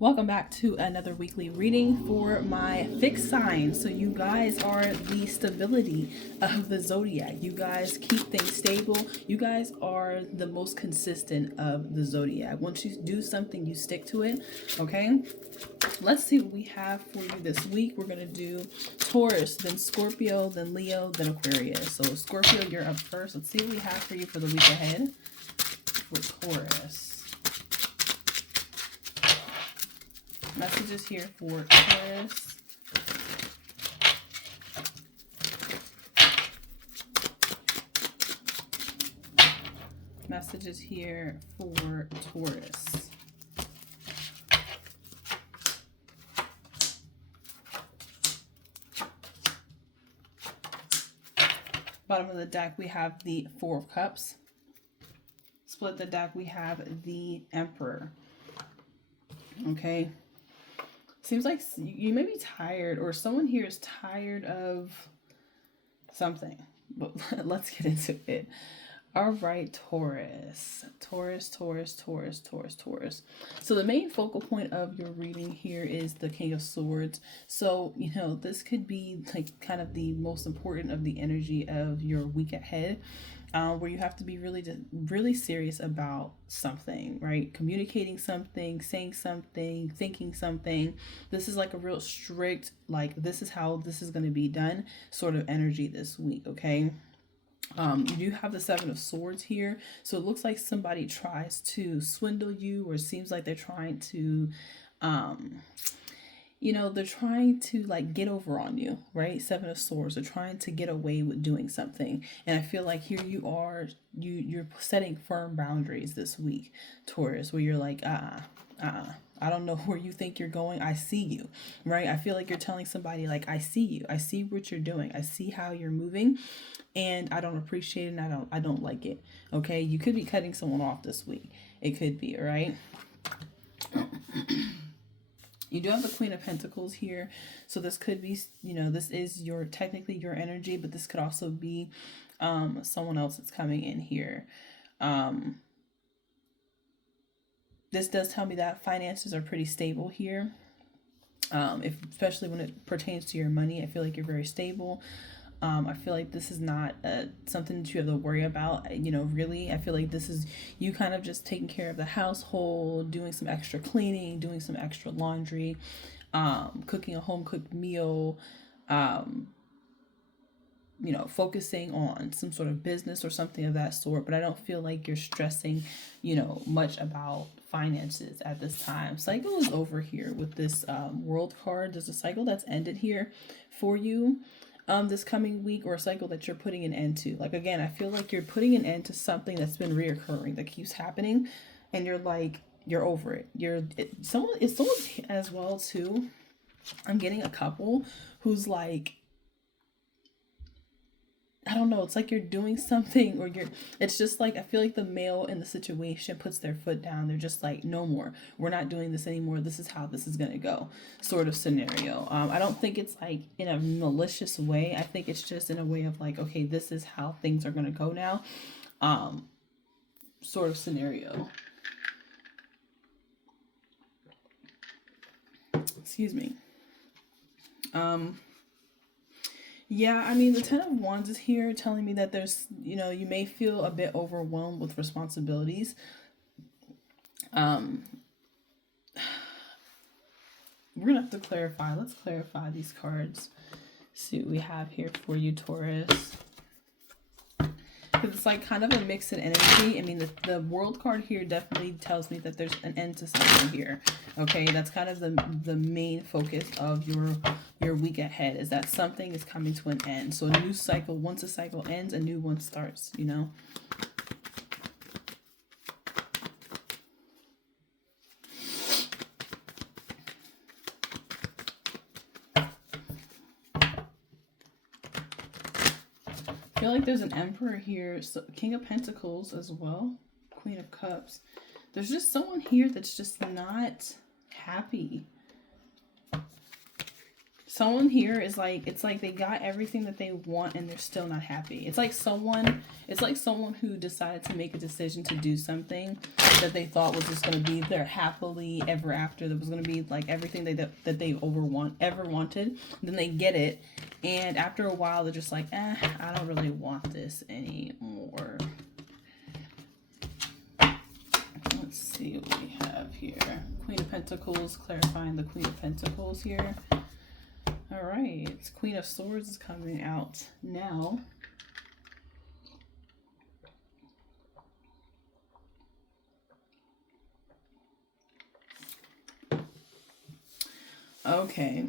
Welcome back to another weekly reading for my fixed sign. So you guys are the stability of the zodiac. You guys keep things stable. You guys are the most consistent of the zodiac. Once you do something, you stick to it. Okay. Let's see what we have for you this week. We're going to do Taurus, then Scorpio, then Leo, then Aquarius. So Scorpio, you're up first. Let's see what we have for you for the week ahead for Taurus. Messages here for Taurus. Messages here for Taurus. Bottom of the deck, we have the Four of Cups. Split the deck, we have the Emperor. Okay. Seems like you may be tired, or someone here is tired of something. But let's get into it. All right, Taurus. Taurus. So the main focal point of your reading here is the King of Swords. So, this could be like kind of the most important of the energy of your week ahead. Where you have to be really serious about something, right? Communicating something, saying something, thinking something. This is like a real strict, like this is how this is going to be done sort of energy this week, okay? You do have the Seven of Swords here. So it looks like somebody tries to swindle you, or it seems like they're trying to they're trying to like get over on you, right? Seven of Swords. They're trying to get away with doing something. And I feel like here you are, you're setting firm boundaries this week, Taurus, where you're like, I don't know where you think you're going. I see you, right? I feel like you're telling somebody like, I see you. I see what you're doing. I see how you're moving, and I don't appreciate it, and I don't like it. Okay? You could be cutting someone off this week. It could be, right? You do have the Queen of Pentacles here. So this could be, this is technically your energy, but this could also be someone else that's coming in here. This does tell me that finances are pretty stable here. Especially when it pertains to your money, I feel like you're very stable. I feel like this is not something that you have to worry about, really. I feel like this is you kind of just taking care of the household, doing some extra cleaning, doing some extra laundry, cooking a home-cooked meal, focusing on some sort of business or something of that sort. But I don't feel like you're stressing, much about finances at this time. Cycle is over here with this World card. There's a cycle that's ended here for you. This coming week, or a cycle that you're putting an end to. Like, again, I feel like you're putting an end to something that's been reoccurring, that keeps happening, and you're like, you're over it. Someone as well too. I'm getting a couple who's like, I don't know, it's like you're doing something, or it's just like, I feel like the male in the situation puts their foot down. They're just like, no more. We're not doing this anymore. This is how this is going to go, sort of scenario. I don't think it's like in a malicious way. I think it's just in a way of like, okay, this is how things are going to go now, sort of scenario. Excuse me. Yeah, I mean, the Ten of Wands is here telling me that there's, you may feel a bit overwhelmed with responsibilities. We're going to have to clarify. Let's clarify these cards. See what we have here for you, Taurus. Because it's like kind of a mix in energy. I mean, the World card here definitely tells me that there's an end to something here. Okay, that's kind of the main focus of your week ahead, is that something is coming to an end. So a new cycle, once a cycle ends, a new one starts, I feel like there's an Emperor here, so King of Pentacles as well, Queen of Cups. There's just someone here that's just not happy. Someone here is like, it's like they got everything that they want and they're still not happy. It's like someone who decided to make a decision to do something that they thought was just going to be their happily ever after, that was going to be like everything that they ever wanted. Then they get it, and after a while they're just like, I don't really want this anymore. Let's see what we have here. Queen of Pentacles, clarifying the Queen of Pentacles here. All right, Queen of Swords is coming out now. Okay.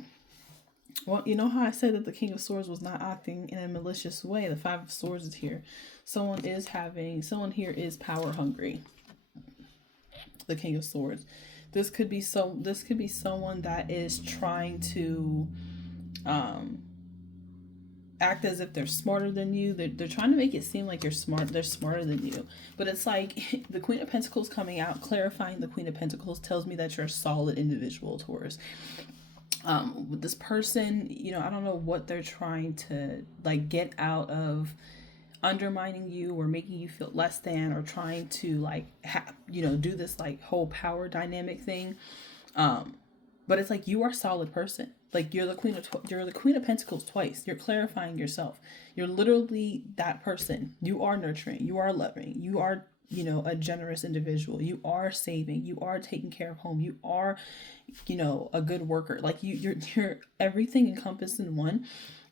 Well, you know how I said that the King of Swords was not acting in a malicious way? The Five of Swords is here. Someone here is power hungry. The King of Swords. This could be someone that is trying to act as if they're smarter than you. They're trying to make it seem like they're smarter than you. But it's like the Queen of Pentacles coming out, clarifying the Queen of Pentacles tells me that you're a solid individual, Taurus. With this person, I don't know what they're trying to like get out of undermining you or making you feel less than, or trying to like do this like whole power dynamic thing. But it's like you are a solid person. Like you're the Queen of Pentacles twice. You're clarifying yourself. You're literally that person. You are nurturing. You are loving. You are, a generous individual. You are saving. You are taking care of home. You are, a good worker. Like you're everything encompassed in one.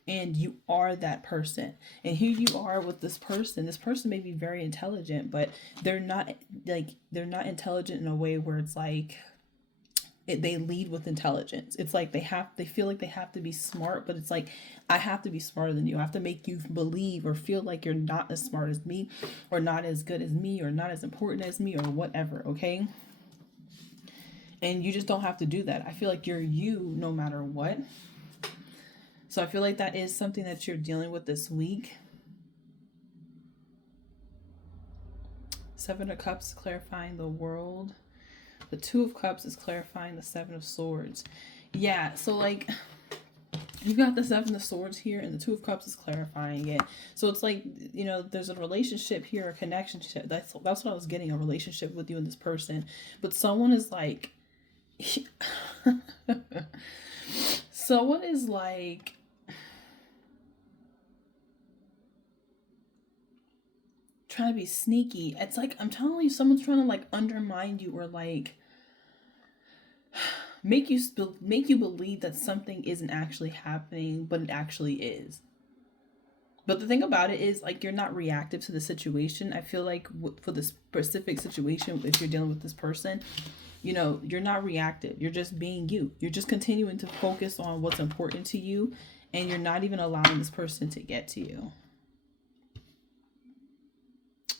And you are that person. And here you are with this person. This person may be very intelligent, but they're not intelligent in a way where it's like they lead with intelligence. It's like they feel like they have to be smart, but it's like, I have to be smarter than you. I have to make you believe or feel like you're not as smart as me, or not as good as me, or not as important as me, or whatever, okay? And you just don't have to do that. I feel like you're you no matter what. So I feel like that is something that you're dealing with this week. Seven of Cups, clarifying the world. The Two of Cups is clarifying the Seven of Swords. Yeah, so like you got the Seven of Swords here, and the Two of Cups is clarifying it. So it's like, there's a relationship here, a connection. That's what I was getting, a relationship with you and this person. But someone is like, someone is like, trying to be sneaky. It's like, I'm telling you, someone's trying to like undermine you, or like make you believe that something isn't actually happening, but it actually is. But the thing about it is, like, you're not reactive to the situation. I feel like for the specific situation, if you're dealing with this person, you're not reactive. You're just being you. You're just continuing to focus on what's important to you, and you're not even allowing this person to get to you.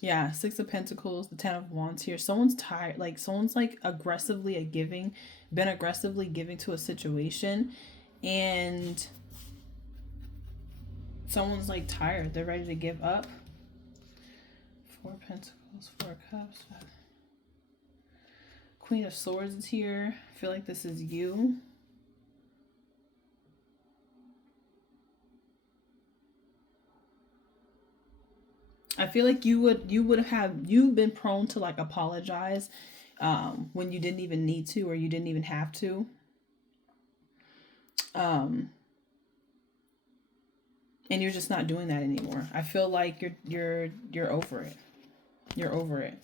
Yeah, Six of Pentacles, the Ten of Wands here. Someone's tired. Like, someone's like been aggressively giving to a situation, and someone's like tired. They're ready to give up. Four of Pentacles, Four of Cups. Queen of Swords is here. I feel like this is you. I feel like you've been prone to like apologize when you didn't even need to, or you didn't even have to. And you're just not doing that anymore. I feel like you're over it. You're over it.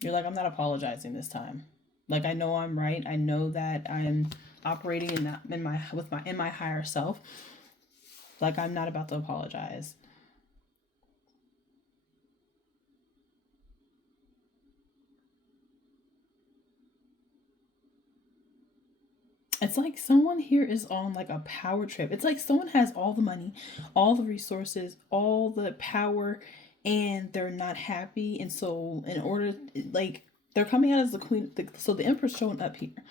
You're like, I'm not apologizing this time. Like, I know I'm right. I know that I'm operating in my higher self. Like, I'm not about to apologize. It's like someone here is on like a power trip. It's like someone has all the money, all the resources, all the power, and they're not happy. And so in order, like, they're coming out as the queen. So the Empress showing up here,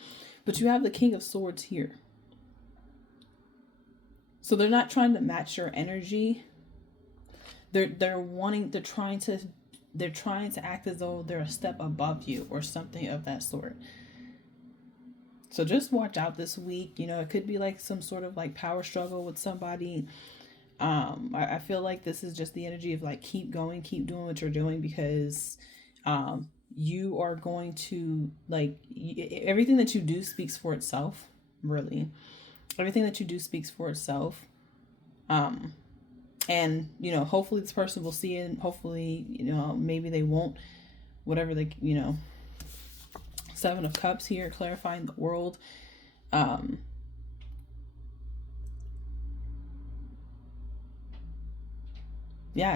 but you have the King of Swords here. So they're not trying to match your energy. They're trying to act as though they're a step above you or something of that sort. So just watch out this week. You know, it could be like some sort of like power struggle with somebody. I feel like this is just the energy of like, keep going, keep doing what you're doing, because you are going to like, everything that you do speaks for itself, really. Everything that you do speaks for itself. And, you know, hopefully this person will see it. Hopefully, you know, maybe they won't. Whatever they, you know, Seven of Cups here, clarifying the world. Yeah,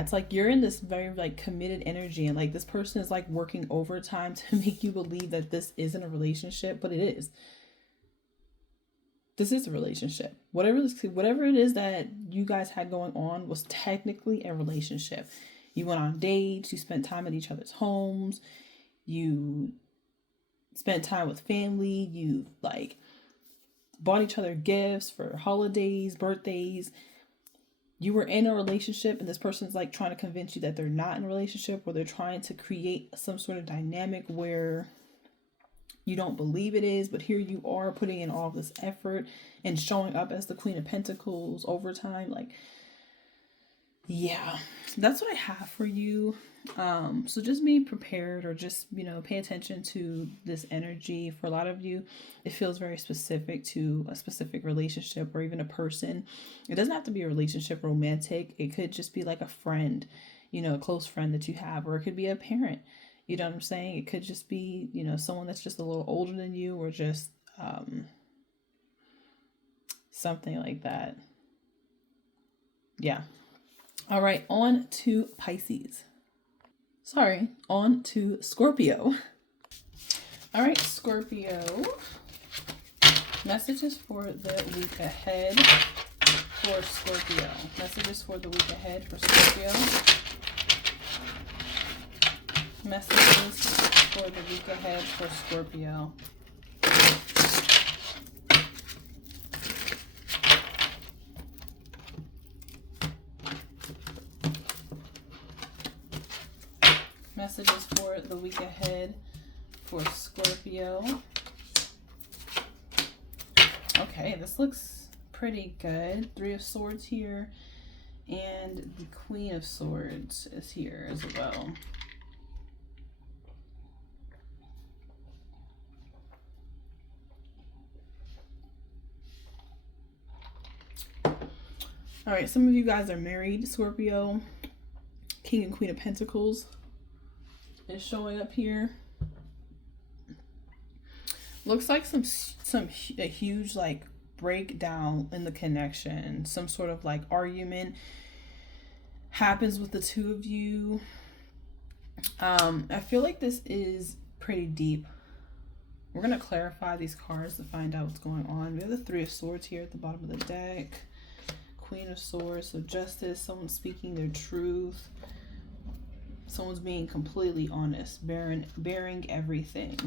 it's like you're in this very like committed energy, and like this person is like working overtime to make you believe that this isn't a relationship, but it is. This is a relationship. Whatever it is that you guys had going on was technically a relationship. You went on dates, you spent time at each other's homes, you spent time with family, you like bought each other gifts for holidays, birthdays. You were in a relationship, and this person's like trying to convince you that they're not in a relationship, or they're trying to create some sort of dynamic where you don't believe it is, but here you are putting in all this effort and showing up as the Queen of Pentacles over time. Like, yeah, that's what I have for you. So just be prepared, or just, you know, pay attention to this energy. For a lot of you, it feels very specific to a specific relationship or even a person. It doesn't have to be a relationship, romantic. It could just be like a friend, you know, a close friend that you have, or it could be a parent. You know what I'm saying? It could just be, you know, someone that's just a little older than you, or just something like that. Yeah. All right, on to Pisces. Sorry, on to Scorpio. All right, Scorpio. Messages for the week ahead for Scorpio. Messages for the week ahead for Scorpio. Messages for the week ahead for Scorpio. Messages for the week ahead for Scorpio. Okay, this looks pretty good. Three of Swords here, and the Queen of Swords is here as well. All right, some of you guys are married, Scorpio. King and Queen of Pentacles is showing up here. Looks like a huge like breakdown in the connection. Some sort of like argument happens with the two of you. I feel like this is pretty deep. We're gonna clarify these cards to find out what's going on. We have the Three of Swords here at the bottom of the deck. Queen of Swords, so justice, someone speaking their truth. Someone's being completely honest, bearing everything.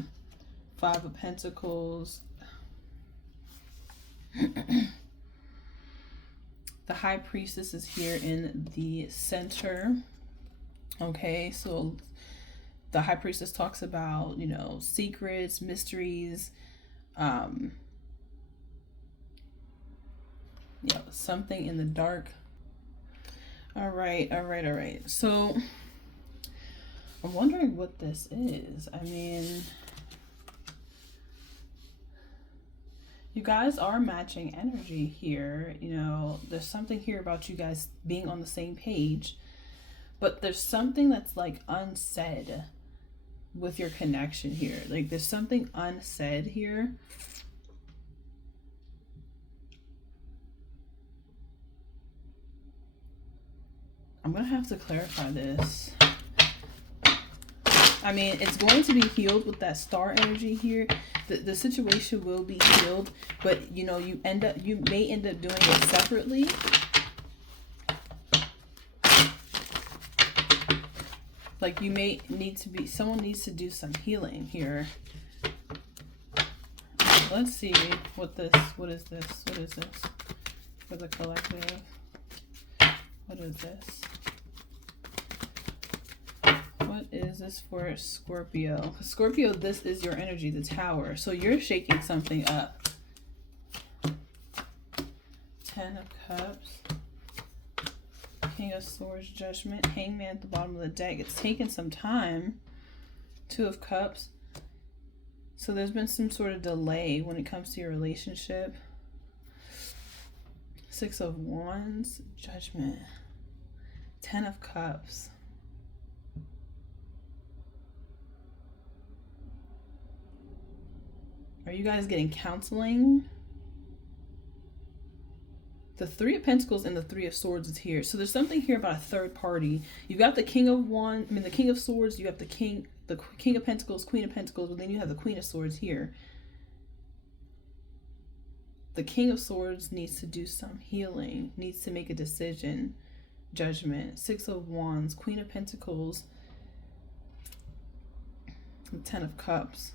Five of Pentacles. The High Priestess is here in the center. Okay, so the High Priestess talks about, you know, secrets, mysteries, yeah, something in the dark. All right. So I'm wondering what this is. I mean, you guys are matching energy here. You know, there's something here about you guys being on the same page, but there's something that's like unsaid with your connection here. Like there's something unsaid here. I'm gonna have to clarify this. I mean, it's going to be healed with that star energy here. The situation will be healed, but you know, you may end up doing it separately. Like you may need to be, someone needs to do some healing here. Let's see what is this for the collective? What is this? What is this for Scorpio? Scorpio, this is your energy, the Tower. So you're shaking something up. 10 of Cups. King of Swords, Judgment. Hangman at the bottom of the deck. It's taken some time. 2 of Cups. So there's been some sort of delay when it comes to your relationship. 6 of Wands, Judgment. 10 of Cups. Are you guys getting counseling? The 3 of Pentacles and the 3 of Swords is here. So there's something here about a third party. You've got the King of the King of Swords, you have the King of Pentacles, Queen of Pentacles, but then you have the Queen of Swords here. The King of Swords needs to do some healing, needs to make a decision. Judgment. 6 of Wands, Queen of Pentacles, and 10 of Cups.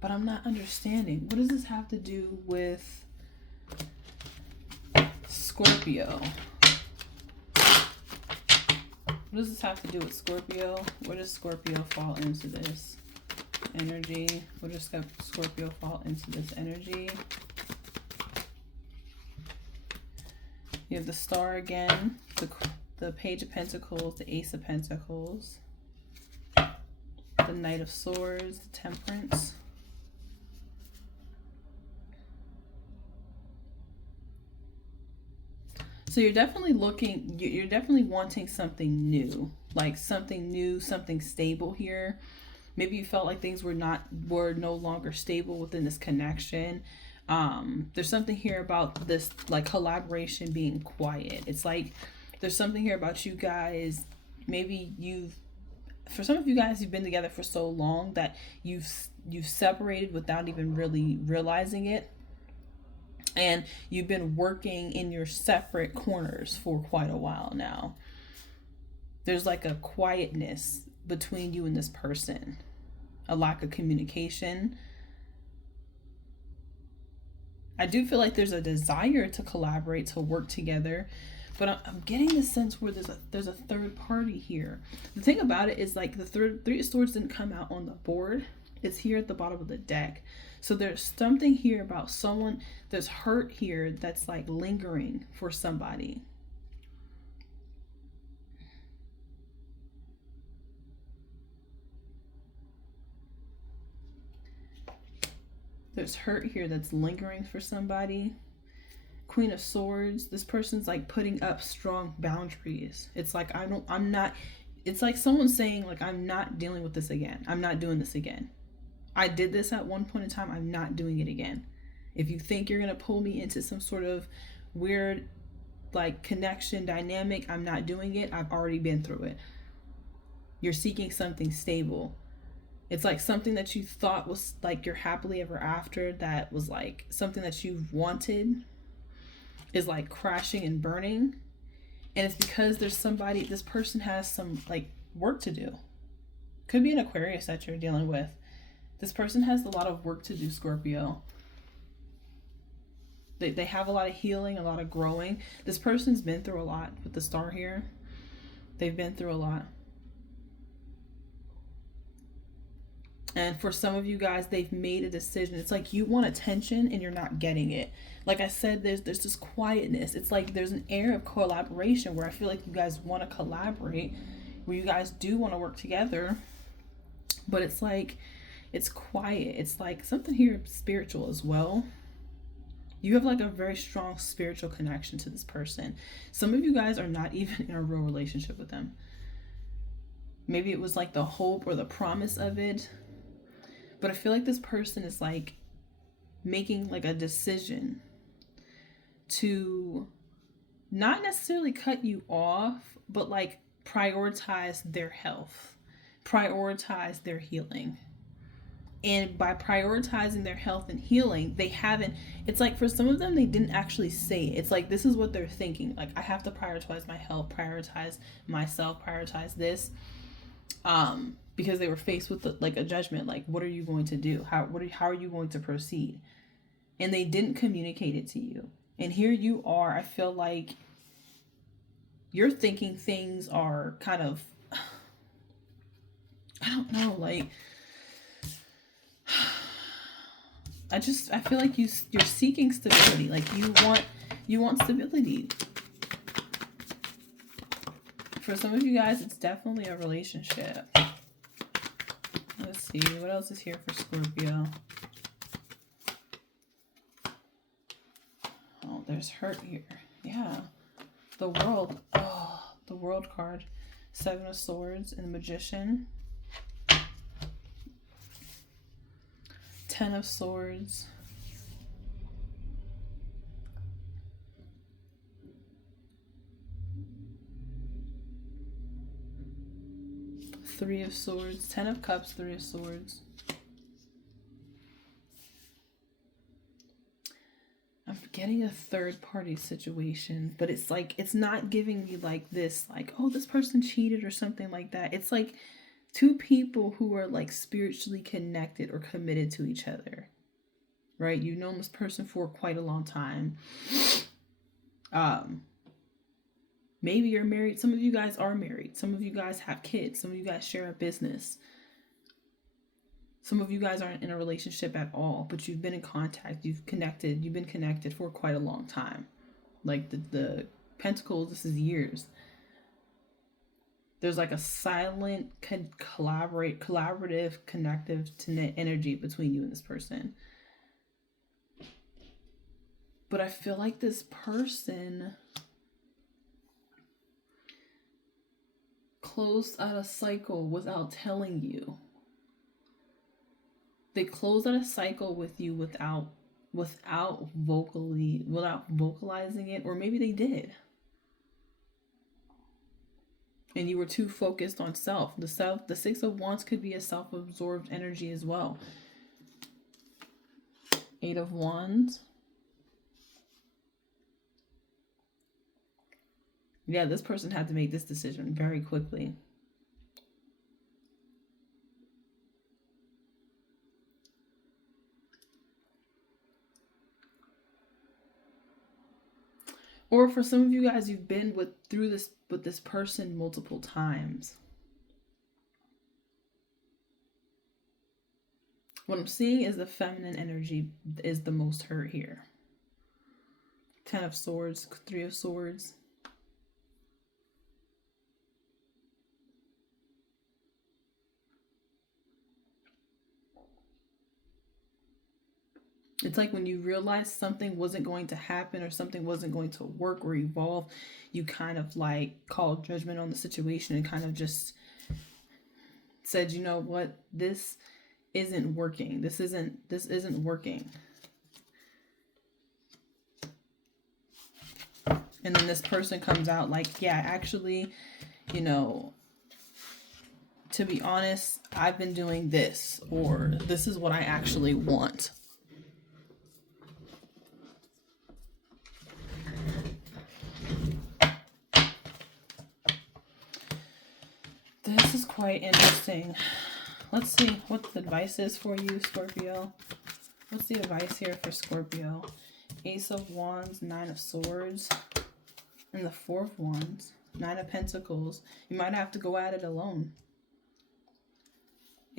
But I'm not understanding. What does this have to do with Scorpio? What does this have to do with Scorpio? Where does Scorpio fall into this energy? Where does Scorpio fall into this energy? You have the Star again, the Page of Pentacles, the Ace of Pentacles, the Knight of Swords, the Temperance. So you're definitely you're definitely wanting something new, like something new, something stable here. Maybe you felt like things were no longer stable within this connection. There's something here about this like collaboration being quiet. It's like there's something here about you guys. Maybe for some of you guys, you've been together for so long that you've separated without even really realizing it. And you've been working in your separate corners for quite a while now. There's like a quietness between you and this person, a lack of communication. I do feel like there's a desire to collaborate, to work together, but I'm getting the sense where there's a third party here. The thing about it is like the 3 of Swords didn't come out on the board. It's here at the bottom of the deck. So there's something here about someone, there's hurt here that's like lingering for somebody. There's hurt here that's lingering for somebody. Queen of Swords, this person's like putting up strong boundaries. It's like, it's like someone saying like, I'm not dealing with this again. I'm not doing this again. I did this at one point in time. I'm not doing it again. If you think you're going to pull me into some sort of weird like connection dynamic, I'm not doing it. I've already been through it. You're seeking something stable. It's like something that you thought was like your happily ever after, that was like something that you've wanted, is like crashing and burning. And it's because this person has some like work to do. Could be an Aquarius that you're dealing with. This person has a lot of work to do, Scorpio. They have a lot of healing, a lot of growing. This person's been through a lot with the Star here. They've been through a lot. And for some of you guys, they've made a decision. It's like you want attention and you're not getting it. Like I said, there's this quietness. It's like there's an air of collaboration where I feel like you guys want to collaborate, where you guys do want to work together. But it's like, it's quiet. It's like something here spiritual as well. You have like a very strong spiritual connection to this person. Some of you guys are not even in a real relationship with them. Maybe it was like the hope or the promise of it. But I feel like this person is like making like a decision to not necessarily cut you off, but like prioritize their health, prioritize their healing. And by prioritizing their health and healing, it's like for some of them, they didn't actually say it. It's like, this is what they're thinking. Like, I have to prioritize my health, prioritize myself, prioritize this. Because they were faced with like a judgment. Like, what are you going to do? How are you going to proceed? And they didn't communicate it to you. And here you are. I feel like you're thinking things are kind of, I don't know, like, I feel like you're seeking stability. Like you want stability. For some of you guys, it's definitely a relationship. Let's see, what else is here for Scorpio? Oh, there's hurt here. Yeah. The World. Oh, the World card. 7 of Swords and the Magician. 10 of Swords. Three of Swords. 10 of Cups, 3 of Swords. I'm getting a third party situation, but it's like, it's not giving me like this, like, oh, this person cheated or something like that. It's like two people who are like spiritually connected or committed to each other, right? You've known this person for quite a long time. Maybe you're married. Some of you guys are married. Some of you guys have kids. Some of you guys share a business. Some of you guys aren't in a relationship at all, but you've been in contact, you've been connected for quite a long time. Like the Pentacles, this is years. There's like a silent, collaborative, connective energy between you and this person. But I feel like this person closed out a cycle without telling you. They closed out a cycle with you without vocalizing it, or maybe they did. And you were too focused on self. The 6 of Wands could be a self-absorbed energy as well. 8 of Wands. Yeah, this person had to make this decision very quickly. Or for some of you guys, you've been through this with this person multiple times. What I'm seeing is the feminine energy is the most hurt here. 10 of Swords, 3 of Swords. It's like when you realize something wasn't going to happen or something wasn't going to work or evolve, you kind of like called judgment on the situation and kind of just said, you know what, this isn't working. This isn't working. And then this person comes out like, yeah, actually, you know, to be honest, I've been doing this, or this is what I actually want. This is quite interesting. Let's see what the advice is for you, Scorpio. What's the advice here for Scorpio? Ace of Wands, 9 of Swords, and the 4 of Wands, 9 of Pentacles. You might have to go at it alone.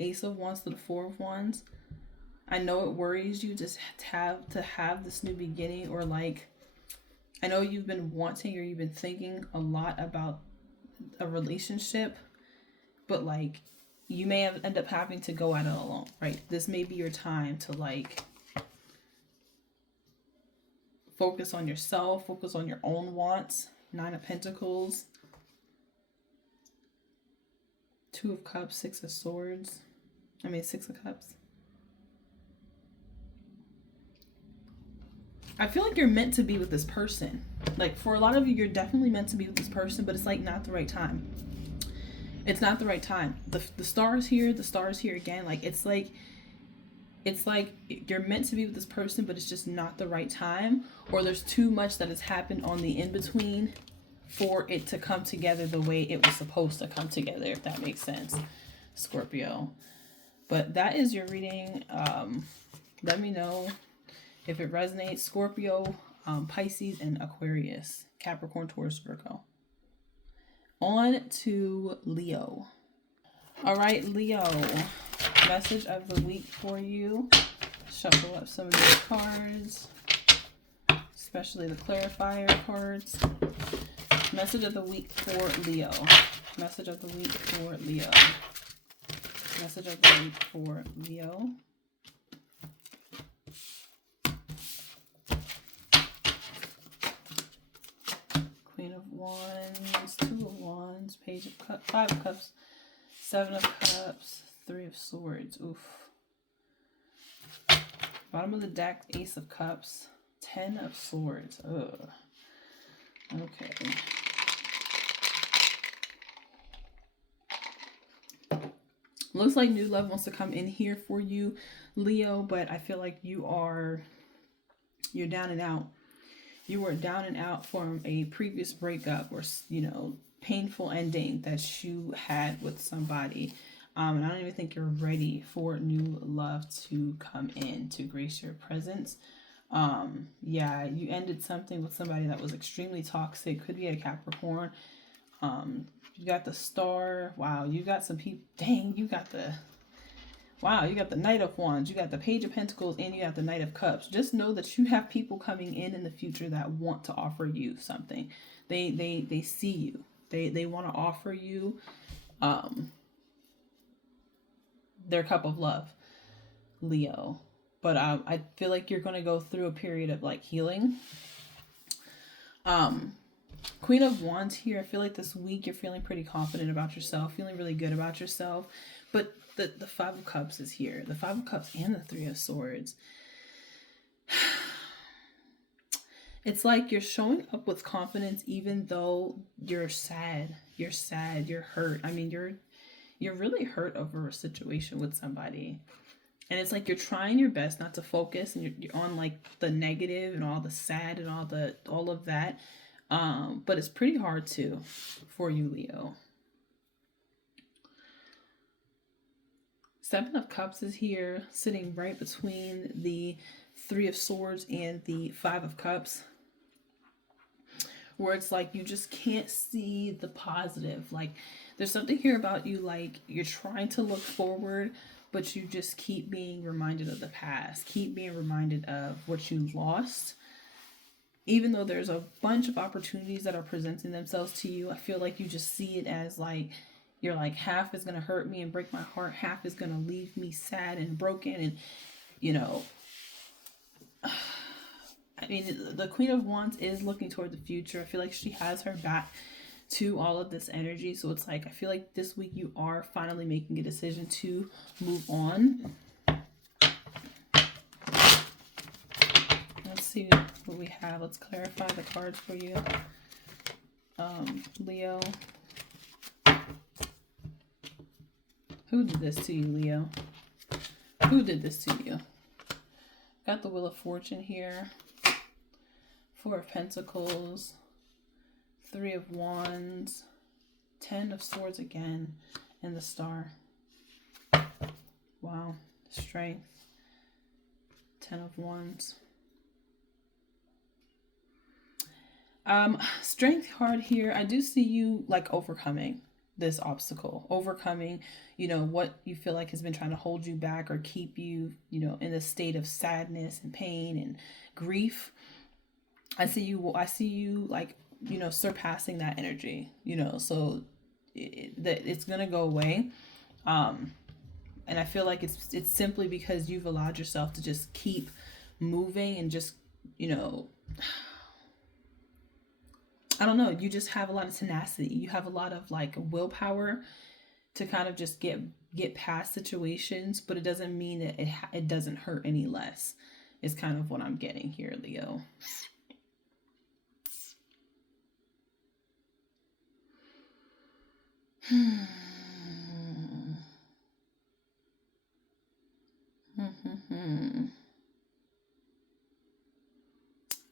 Ace of Wands to the 4 of Wands. I know it worries you just to have this new beginning, or like, I know you've been wanting or you've been thinking a lot about a relationship, but like you may end up having to go at it alone, right? This may be your time to like focus on yourself, focus on your own wants. 9 of Pentacles, 2 of Cups, 6 of Swords. 6 of Cups. I feel like you're meant to be with this person. Like for a lot of you, you're definitely meant to be with this person, but it's like not the right time. It's not the right time. The stars here, the stars here again. Like it's like you're meant to be with this person, but it's just not the right time, or there's too much that has happened on the in-between for it to come together the way it was supposed to come together, if that makes sense, Scorpio. But that is your reading. Let me know if it resonates. Scorpio, Pisces, and Aquarius, Capricorn, Taurus, Virgo. On to Leo. All right, Leo. Message of the week for you. Shuffle up some of these cards, especially the clarifier cards. Message of the week for Leo. Message of the week for Leo. Message of the week for Leo. Queen of Wands, Two of Wands, Page of Cups, Five of Cups, Seven of Cups, Three of Swords. Oof. Bottom of the deck, Ace of Cups, 10 of Swords. Ugh. Okay. Looks like new love wants to come in here for you, Leo, but I feel like you're down and out. You were down and out from a previous breakup or, painful ending that you had with somebody. And I don't even think you're ready for new love to come in to grace your presence. Yeah, you ended something with somebody that was extremely toxic. Could be a Capricorn. You got the Star. Wow, you got some people. Dang, you got the Knight of Wands. You got the Page of Pentacles, and you got the Knight of Cups. Just know that you have people coming in the future that want to offer you something. They see you. They want to offer you their cup of love, Leo. But I feel like you're going to go through a period of like healing. Queen of Wands here. I feel like this week you're feeling pretty confident about yourself, feeling really good about yourself. But the Five of Cups is here. The Five of Cups and the Three of Swords. It's like you're showing up with confidence even though you're sad. You're sad. You're hurt. I mean, you're really hurt over a situation with somebody. And it's like you're trying your best not to focus, and you're on like the negative and all the sad and all of that. But it's pretty hard too for you, Leo. Seven of Cups is here, sitting right between the Three of Swords and the Five of Cups, where it's like you just can't see the positive. Like there's something here about you, like you're trying to look forward, but you just keep being reminded of the past, keep being reminded of what you lost. Even though there's a bunch of opportunities that are presenting themselves to you, I feel like you just see it as like, you're like, half is going to hurt me and break my heart, half is going to leave me sad and broken. And, I mean, the Queen of Wands is looking toward the future. I feel like she has her back to all of this energy. So it's like, I feel like this week you are finally making a decision to move on. Let's see what we have. Let's clarify the cards for you, Leo. Who did this to you, Leo? Who did this to you? Got the Wheel of Fortune here. Four of Pentacles. Three of Wands. 10 of Swords again. And the Star. Wow. Strength. 10 of Wands. Strength card here. I do see you like overcoming this obstacle, overcoming, what you feel like has been trying to hold you back or keep you, in a state of sadness and pain and grief. I see you like, surpassing that energy, so it's going to go away. And I feel like it's simply because you've allowed yourself to just keep moving and just, I don't know, you just have a lot of tenacity. You have a lot of like willpower to kind of just get past situations, but it doesn't mean that it doesn't hurt any less. Is kind of what I'm getting here, Leo.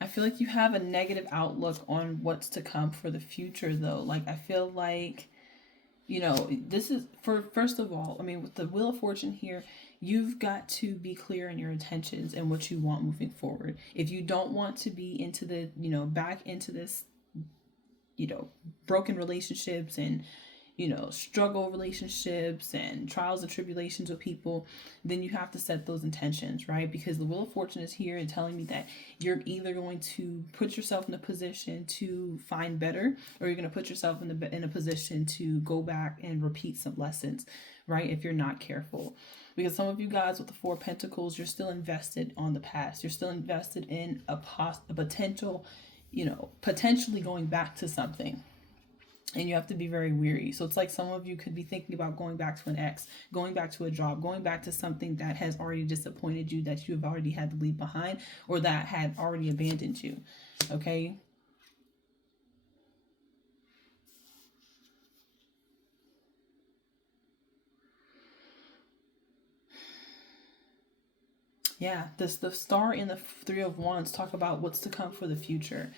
I feel like you have a negative outlook on what's to come for the future, though. Like, I feel like, this is first of all, I mean, with the Wheel of Fortune here, you've got to be clear in your intentions and what you want moving forward. If you don't want to be into the, back into this broken relationships and struggle relationships and trials and tribulations with people, then you have to set those intentions, right? Because the Wheel of Fortune is here and telling me that you're either going to put yourself in a position to find better, or you're going to put yourself in a position to go back and repeat some lessons, right? If you're not careful. Because some of you guys with the Four of Pentacles, you're still invested on the past. You're still invested in a potential, potentially going back to something. And you have to be very weary. So it's like some of you could be thinking about going back to an ex, going back to a job, going back to something that has already disappointed you, that you have already had to leave behind, or that had already abandoned you. Okay? Yeah, the Star and the Three of Wands talk about what's to come for the future.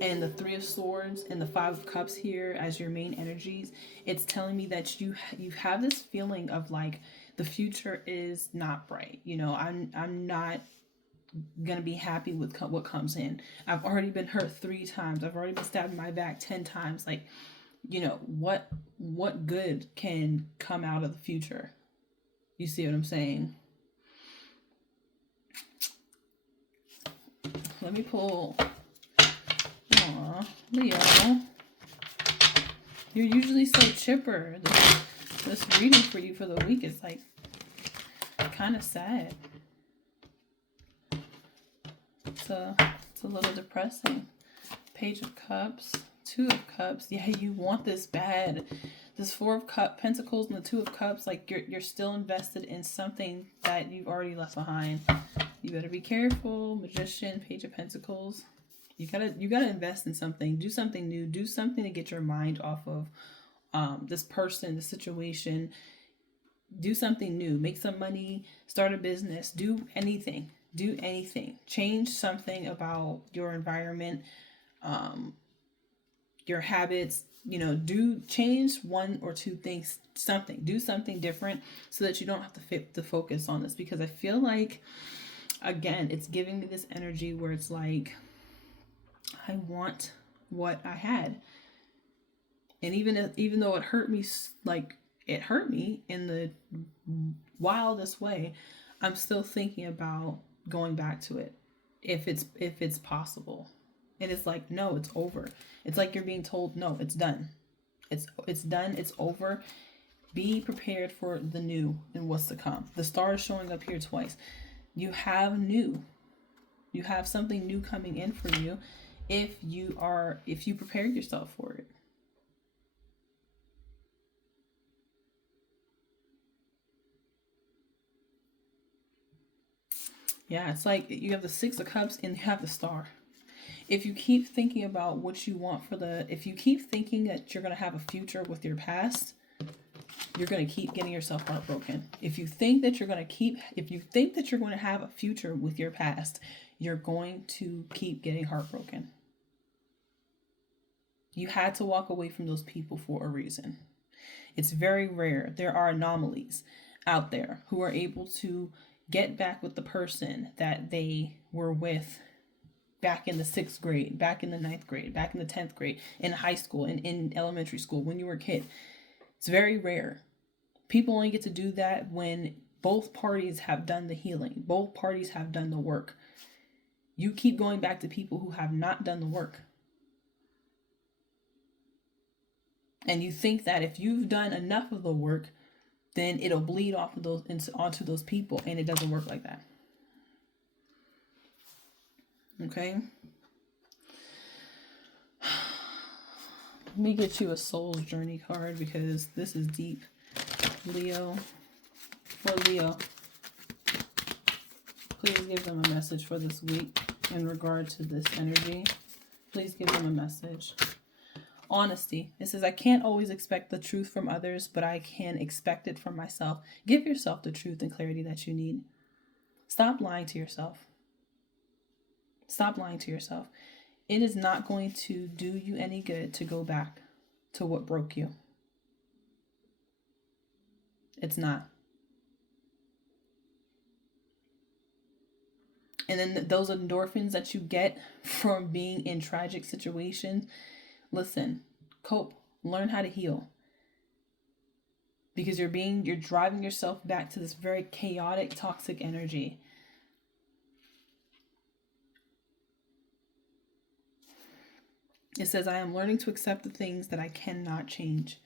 And the Three of Swords and the Five of Cups here as your main energies, it's telling me that you have this feeling of like the future is not bright. I'm not gonna be happy with what comes in. I've already been hurt 3 times. I've already been stabbed in my back 10 times. Like, what good can come out of the future? You see what I'm saying? Let me pull. Aw, Leo. You're usually so chipper. This reading for you for the week is like kind of sad. It's a little depressing. Page of Cups, Two of Cups. Yeah, you want this bad. This Four of Pentacles and the Two of Cups, like you're still invested in something that you've already left behind. You better be careful. Magician, Page of Pentacles. You gotta invest in something. Do something new. Do something to get your mind off of this person, the situation. Do something new. Make some money. Start a business. Do anything. Do anything. Change something about your environment, your habits. Do change 1 or 2 things. Something. Do something different so that you don't have to focus on this. Because I feel like, again, it's giving me this energy where it's like, I want what I had. And even though it hurt me, like it hurt me in the wildest way, I'm still thinking about going back to it if it's possible. And it's like, no, it's over. It's like you're being told, no, it's done. It's done. It's over. Be prepared for the new and what's to come. The Star is showing up here twice. You have new. You have something new coming in for you if you prepare yourself for it. Yeah, it's like you have the Six of Cups and you have the Star. If you keep thinking about what you want if you keep thinking that you're going to have a future with your past, you're going to keep getting yourself heartbroken. If you think that you're going to have a future with your past, you're going to keep getting heartbroken. You had to walk away from those people for a reason. It's very rare. There are anomalies out there who are able to get back with the person that they were with back in the 6th grade, back in the 9th grade, back in the 10th grade, in high school, in elementary school, when you were a kid. It's very rare. People only get to do that when both parties have done the healing. Both parties have done the work. You keep going back to people who have not done the work. And you think that if you've done enough of the work, then it'll bleed off of onto those people, and it doesn't work like that. Okay? Let me get you a Soul's Journey card because this is deep. Leo. For Leo, please give them a message for this week in regard to this energy. Please give them a message. Honesty. It says, I can't always expect the truth from others, but I can expect it from myself. Give yourself the truth and clarity that you need. Stop lying to yourself. Stop lying to yourself. It is not going to do you any good to go back to what broke you. It's not. And then those endorphins that you get from being in tragic situations, listen, cope, learn how to heal. Because you're driving yourself back to this very chaotic, toxic energy. It says, I am learning to accept the things that I cannot change.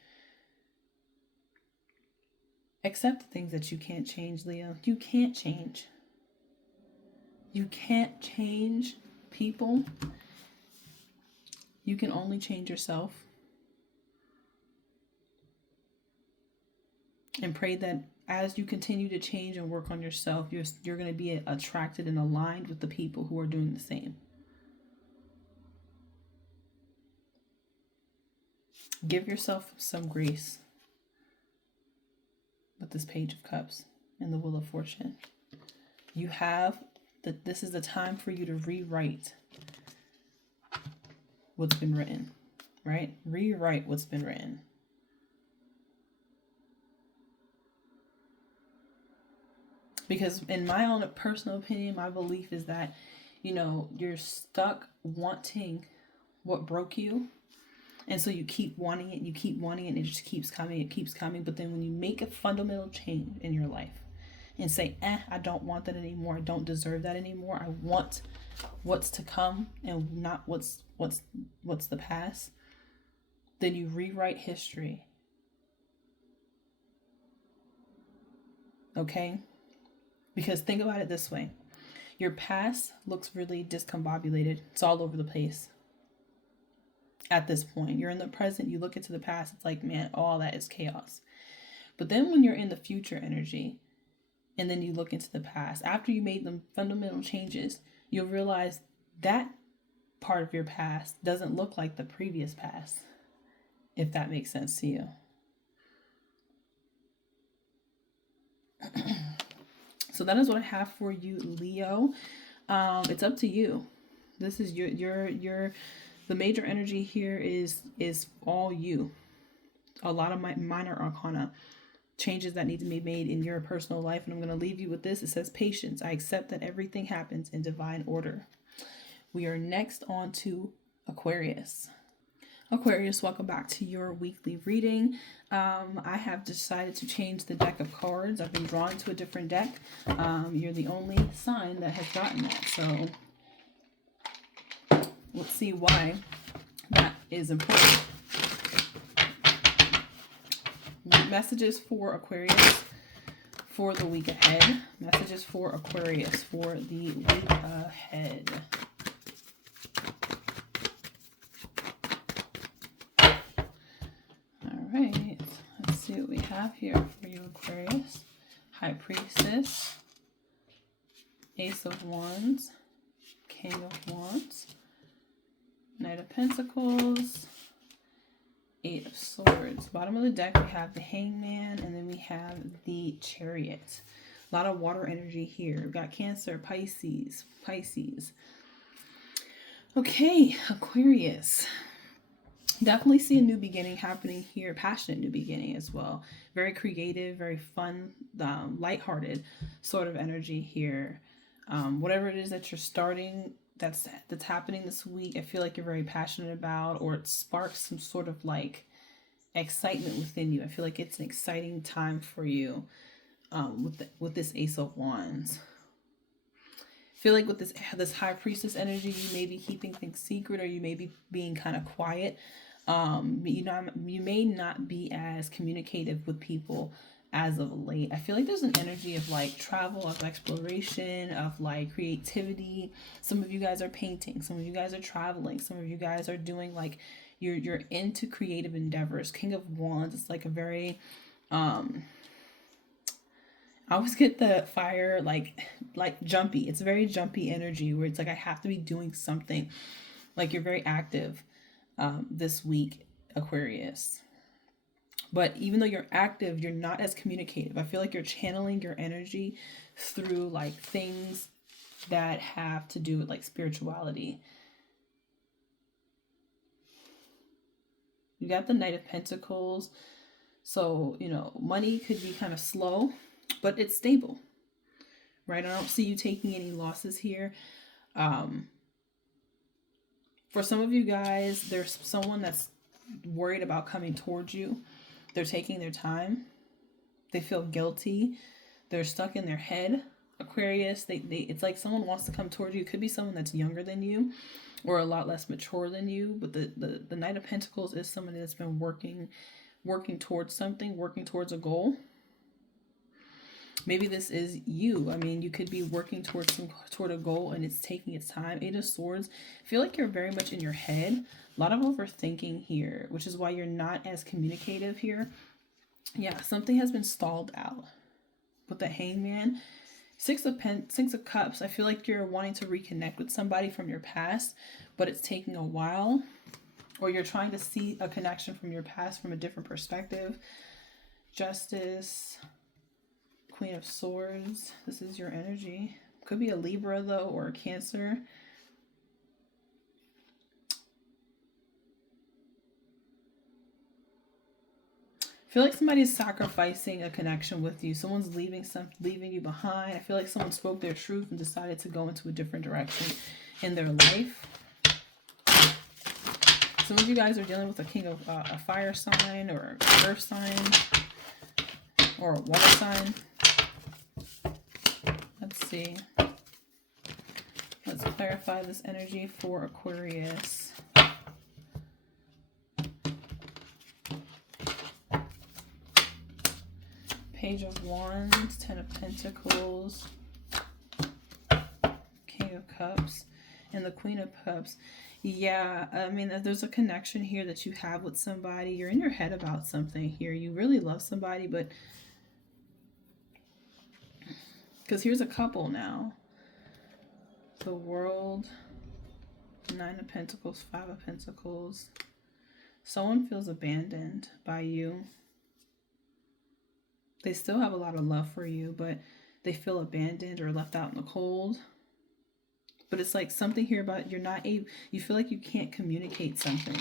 Accept the things that you can't change, Leo. You can't change. You can't change people. You can only change yourself. And pray that as you continue to change and work on yourself, you're going to be attracted and aligned with the people who are doing the same. Give yourself some grace with this Page of Cups and the Wheel of Fortune. This is the time for you to rewrite what's been written, right? Rewrite what's been written. Because in my own personal opinion, my belief is that, you're stuck wanting what broke you. And so you keep wanting it, and it just keeps coming. But then when you make a fundamental change in your life and say, I don't want that anymore. I don't deserve that anymore. I want what's to come and not what's the past. Then you rewrite history. Okay? Because think about it this way. Your past looks really discombobulated. It's all over the place. At this point, you're in the present, you look into the past, it's like, man, all that is chaos. But then when you're in the future energy, and then you look into the past, after you made the fundamental changes, you'll realize that part of your past doesn't look like the previous past, if that makes sense to you. So that is what I have for you, Leo. It's up to you. This is your the major energy here is all you. A lot of my minor arcana changes that need to be made in your personal life. And I'm going to leave you with this. It says patience. I accept that everything happens in divine order. We are next on to Aquarius. Aquarius, welcome back to your weekly reading. I have decided to change the deck of cards. I've been drawn to a different deck. You're the only sign that has gotten that. So let's see why that is important. Messages for Aquarius for the week ahead. Messages for Aquarius for the week ahead. All right. Let's see what we have here for you, Aquarius. High Priestess. Ace of Wands. King of Wands. Knight of Pentacles, Eight of Swords. Bottom of the deck, we have the Hangman, and then we have the Chariot. A lot of water energy here. We've got Cancer, Pisces. Okay, Aquarius. Definitely see a new beginning happening here. Passionate new beginning as well. Very creative, very fun, lighthearted sort of energy here. Whatever it is that you're starting, that's happening this week, I feel like you're very passionate about, or it sparks some sort of like excitement within you. I feel like it's an exciting time for you with this Ace of Wands. I feel like with this High Priestess energy, you may be keeping things secret, or you may be being kind of quiet. You may not be as communicative with people as of late. I feel like there's an energy of like travel, of exploration, of like creativity. Some of you guys are painting, some of you guys are traveling, some of you guys are doing like you're into creative endeavors. King of Wands, it's like a very I always get the fire like jumpy. It's a very jumpy energy where it's like I have to be doing something. Like you're very active this week, Aquarius. But even though you're active, you're not as communicative. I feel like you're channeling your energy through like things that have to do with like spirituality. You got the Knight of Pentacles. So, money could be kind of slow, but it's stable, right? I don't see you taking any losses here. For some of you guys, there's someone that's worried about coming towards you. They're taking their time. They feel guilty. They're stuck in their head. Aquarius, it's like someone wants to come towards you. It could be someone that's younger than you or a lot less mature than you. But the Knight of Pentacles is somebody that's been working towards something, working towards a goal. Maybe this is you. I mean, you could be working toward a goal and it's taking its time. Eight of Swords. I feel like you're very much in your head. A lot of overthinking here, which is why you're not as communicative here. Yeah, something has been stalled out. With the Hangman, Six of Cups. I feel like you're wanting to reconnect with somebody from your past, but it's taking a while. Or you're trying to see a connection from your past from a different perspective. Justice. Queen of Swords. This is your energy. Could be a Libra though, or a Cancer. I feel like somebody's sacrificing a connection with you. Someone's leaving you behind. I feel like someone spoke their truth and decided to go into a different direction in their life. Some of you guys are dealing with a king of a fire sign or an earth sign or a water sign. Let's see. Let's clarify this energy for Aquarius. Page of Wands, Ten of Pentacles, King of Cups, and the Queen of Cups. Yeah, I mean, there's a connection here that you have with somebody. You're in your head about something here. You really love somebody, but because here's a couple now. The World, Nine of Pentacles, Five of Pentacles. Someone feels abandoned by you. They still have a lot of love for you, but they feel abandoned or left out in the cold. But it's like something here about you're not able, you feel like you can't communicate something.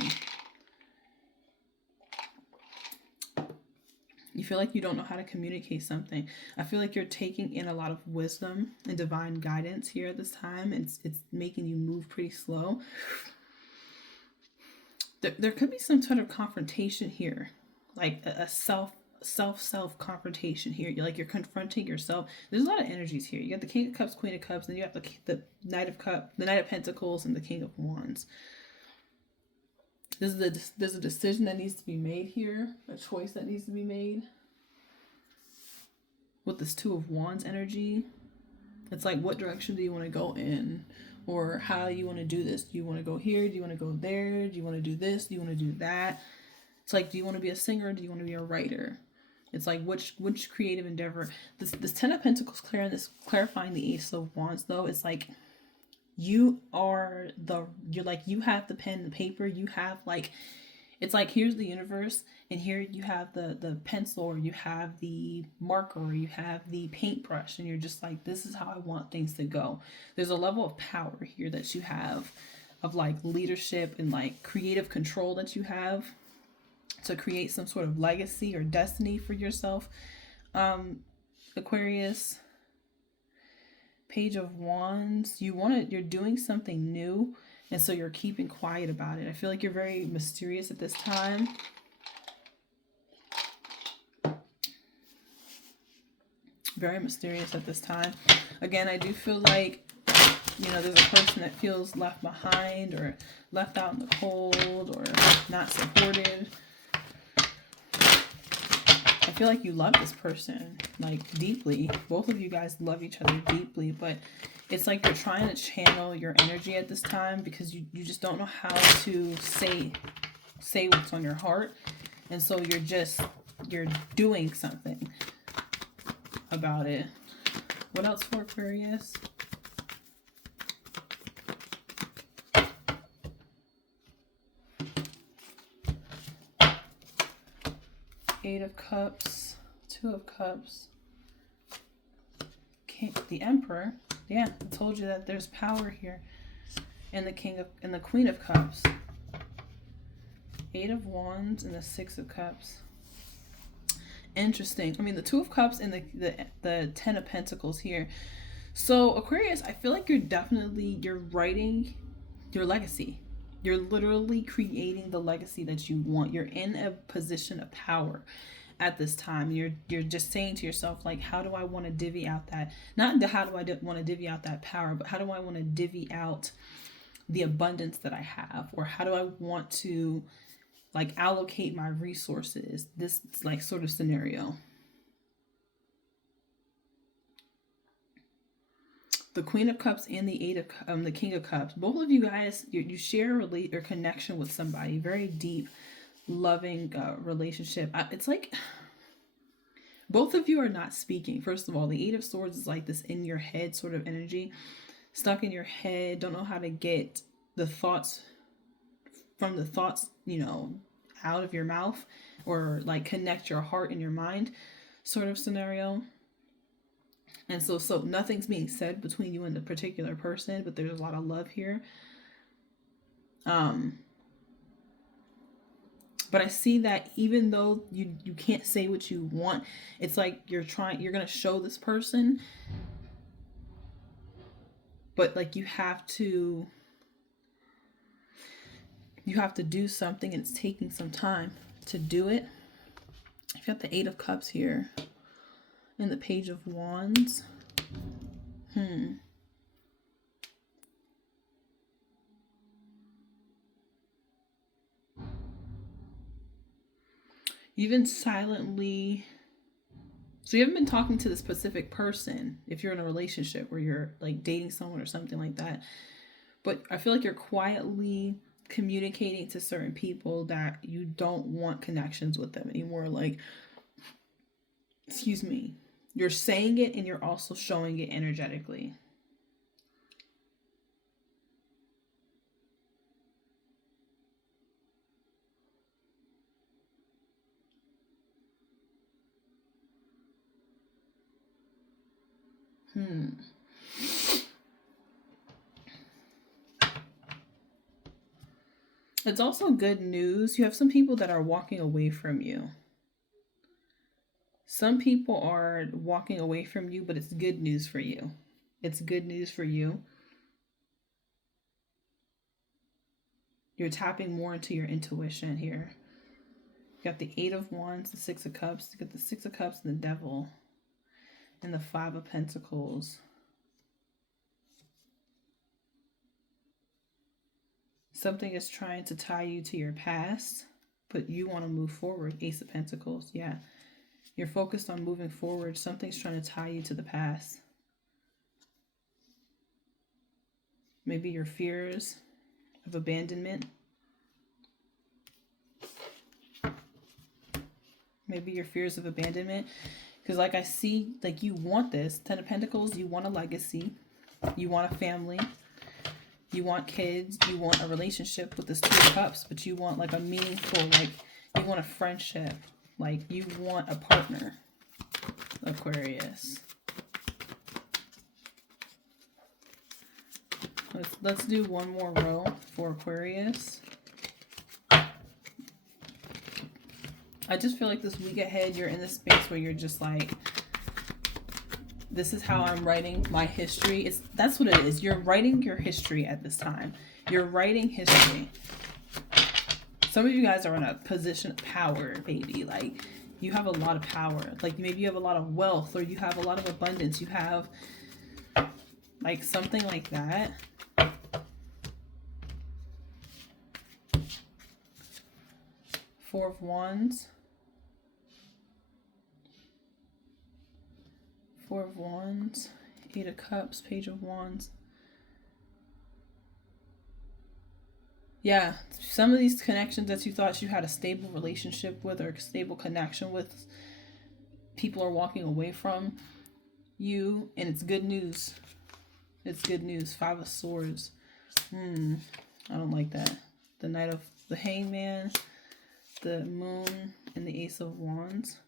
You feel like you don't know how to communicate something. I feel like you're taking in a lot of wisdom and divine guidance here at this time. It's making you move pretty slow. There could be some sort of confrontation here, like a self confrontation here. You're confronting yourself. There's a lot of energies here. You got the King of Cups, Queen of Cups, then you have the Knight of Cups, the Knight of Pentacles, and the King of Wands. There's a decision that needs to be made here, a choice that needs to be made. With this Two of Wands energy, it's like, what direction do you want to go in? Or how you want to do this? Do you want to go here? Do you want to go there? Do you want to do this? Do you want to do that? It's like, do you want to be a singer? Or do you want to be a writer? It's like, which creative endeavor? This Ten of Pentacles clarifying the Ace of Wands though. It's like, you have the pen and the paper. You have like, it's like, here's the universe, and here you have the pencil, or you have the marker, or you have the paintbrush, and you're just like, this is how I want things to go. There's a level of power here that you have, of like leadership and like creative control that you have to create some sort of legacy or destiny for yourself. Aquarius, Page of Wands, you're doing something new, and so you're keeping quiet about it. I feel like you're very mysterious at this time. Very mysterious at this time. Again, I do feel like, there's a person that feels left behind or left out in the cold or not supported. I feel like you love this person, like, deeply. Both of you guys love each other deeply, but it's like you're trying to channel your energy at this time because you just don't know how to say what's on your heart. And so you're doing something about it. What else for Aquarius? Eight of Cups, Two of Cups, the Emperor. Yeah, I told you that there's power here. And the Queen of Cups. Eight of Wands and the Six of Cups. Interesting. I mean, the Two of Cups and the Ten of Pentacles here. So Aquarius, I feel like you're writing your legacy. You're literally creating the legacy that you want. You're in a position of power at this time. You're just saying to yourself, like, how do I want to divvy out that, not the how do I want to divvy out that power, but how do I want to divvy out the abundance that I have, or how do I want to like allocate my resources, this like sort of scenario. The Queen of Cups and the the King of Cups, both of you guys, you share a connection with somebody, very deep, loving relationship. It's like both of you are not speaking. First of all, the Eight of Swords is like this in your head sort of energy, stuck in your head, don't know how to get the thoughts from the thoughts, out of your mouth, or like connect your heart and your mind sort of scenario. And so nothing's being said between you and the particular person, but there's a lot of love here. But I see that even though you can't say what you want, it's like you're going to show this person, but like you have to do something, and it's taking some time to do it. I've got the Eight of Cups here and the Page of Wands. Even silently. So you haven't been talking to the specific person if you're in a relationship where you're like dating someone or something like that. But I feel like you're quietly communicating to certain people that you don't want connections with them anymore. Like, excuse me, you're saying it and you're also showing it energetically. It's also good news. You have some people that are walking away from you. Some people are walking away from you, but it's good news for you. It's good news for you. You're tapping more into your intuition here. You got the Eight of Wands, the Six of Cups. You got the Six of Cups and the Devil. And the Five of Pentacles. Something is trying to tie you to your past, but you want to move forward. Ace of Pentacles, yeah. You're focused on moving forward. Something's trying to tie you to the past. Maybe your fears of abandonment. Maybe your fears of abandonment. Because like I see, like you want this. Ten of Pentacles, you want a legacy. You want a family. You want kids. You want a relationship with this Two of Cups. But you want like a meaningful, like you want a friendship. Like you want a partner. Aquarius. Let's do one more row for Aquarius. I just feel like this week ahead, you're in this space where you're just like, this is how I'm writing my history. That's what it is. You're writing your history at this time. You're writing history. Some of you guys are in a position of power, baby. Like, you have a lot of power. Like, maybe you have a lot of wealth, or you have a lot of abundance. You have, like, something like that. Four of Wands. Four of Wands. Eight of Cups. Page of Wands. Yeah, some of these connections that you thought you had a stable relationship with or a stable connection with, people are walking away from you, and it's good news. It's good news. Five of Swords. I don't like that. The Knight of the Hangman, the Moon, and the Ace of Wands.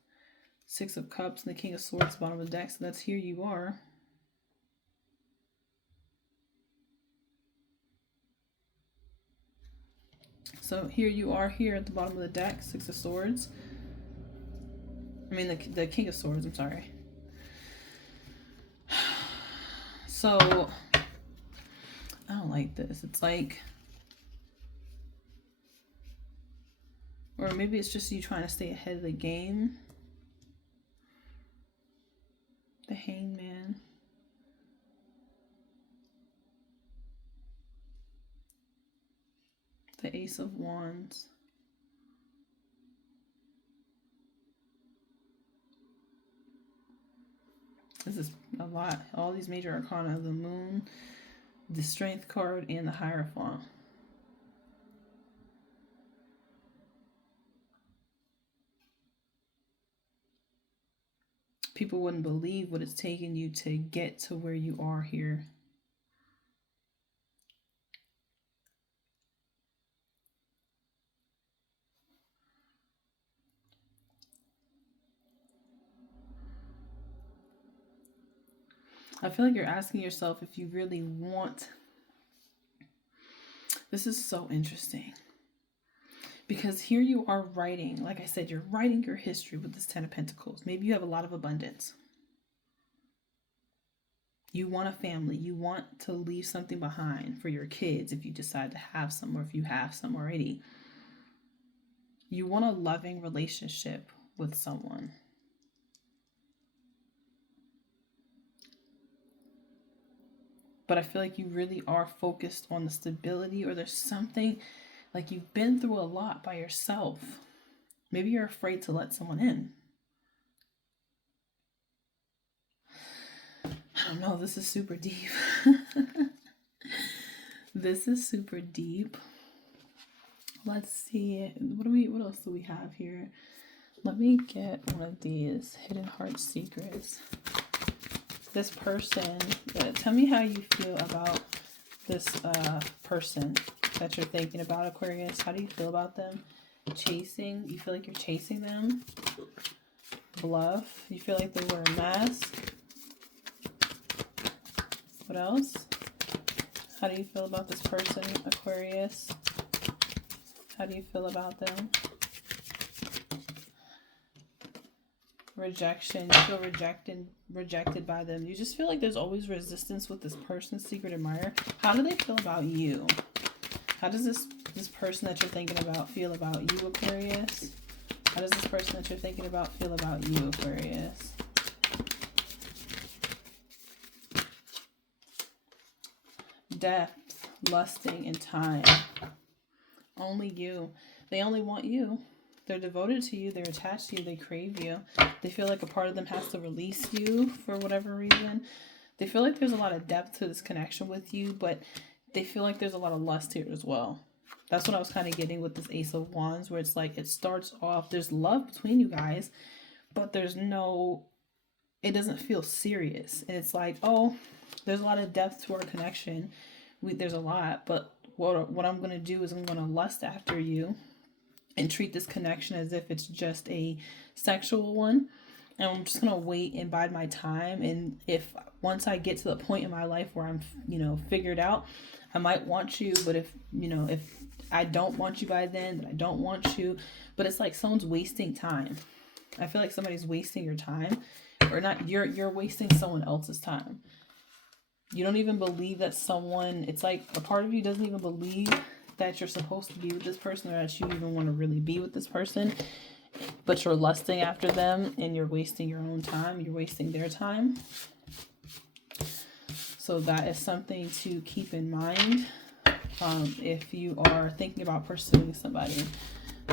Six of Cups and the King of Swords, bottom of the deck. So that's here you are. So here you are here at the bottom of the deck. Six of Swords. I mean the King of Swords, I'm sorry. So I don't like this. It's like, or maybe it's just you trying to stay ahead of the game. The Hangman. The Ace of Wands. This is a lot. All these major arcana. The Moon, the Strength card, and the Hierophant. People wouldn't believe what it's taken you to get to where you are here. I feel like you're asking yourself if you really want. This is so interesting. Because here you are writing, like I said, you're writing your history with this 10 of Pentacles. Maybe you have a lot of abundance. You want a family. You want to leave something behind for your kids if you decide to have some, or if you have some already. You want a loving relationship with someone. But I feel like you really are focused on the stability, or there's something like you've been through a lot by yourself. Maybe you're afraid to let someone in. I don't know. This is super deep. This is super deep. Let's see. What else do we have here? Let me get one of these hidden heart secrets. This person, tell me how you feel about this person that you're thinking about, Aquarius. How do you feel about them? Chasing, you feel like you're chasing them? Bluff, you feel like they wear a mask? What else? How do you feel about this person, Aquarius? How do you feel about them? Rejection, you feel rejected by them. You just feel like there's always resistance with this person, secret admirer. How do they feel about you? How does this person that you're thinking about feel about you, Aquarius? How does this person that you're thinking about feel about you, Aquarius? Depth, lusting, and time. Only you. They only want you. They're devoted to you. They're attached to you. They crave you. They feel like a part of them has to release you for whatever reason. They feel like there's a lot of depth to this connection with you, but they feel like there's a lot of lust here as well. That's what I was kind of getting with this Ace of Wands, where it's like it starts off, there's love between you guys, but there's no, it doesn't feel serious. And it's like, oh, there's a lot of depth to our connection. There's a lot, but what I'm going to do is I'm going to lust after you and treat this connection as if it's just a sexual one. And I'm just going to wait and bide my time. And if once I get to the point in my life where I'm, figured out, I might want you. But if I don't want you by then I don't want you. But it's like someone's wasting time. I feel like somebody's wasting your time, or not. You're wasting someone else's time. You don't even believe that someone, it's like a part of you doesn't even believe that you're supposed to be with this person, or that you even want to really be with this person, but you're lusting after them and you're wasting your own time. You're wasting their time. So that is something to keep in mind if you are thinking about pursuing somebody.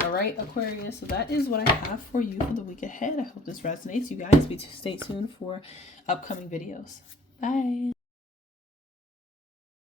All right, Aquarius. So that is what I have for you for the week ahead. I hope this resonates. You guys stay tuned for upcoming videos. Bye.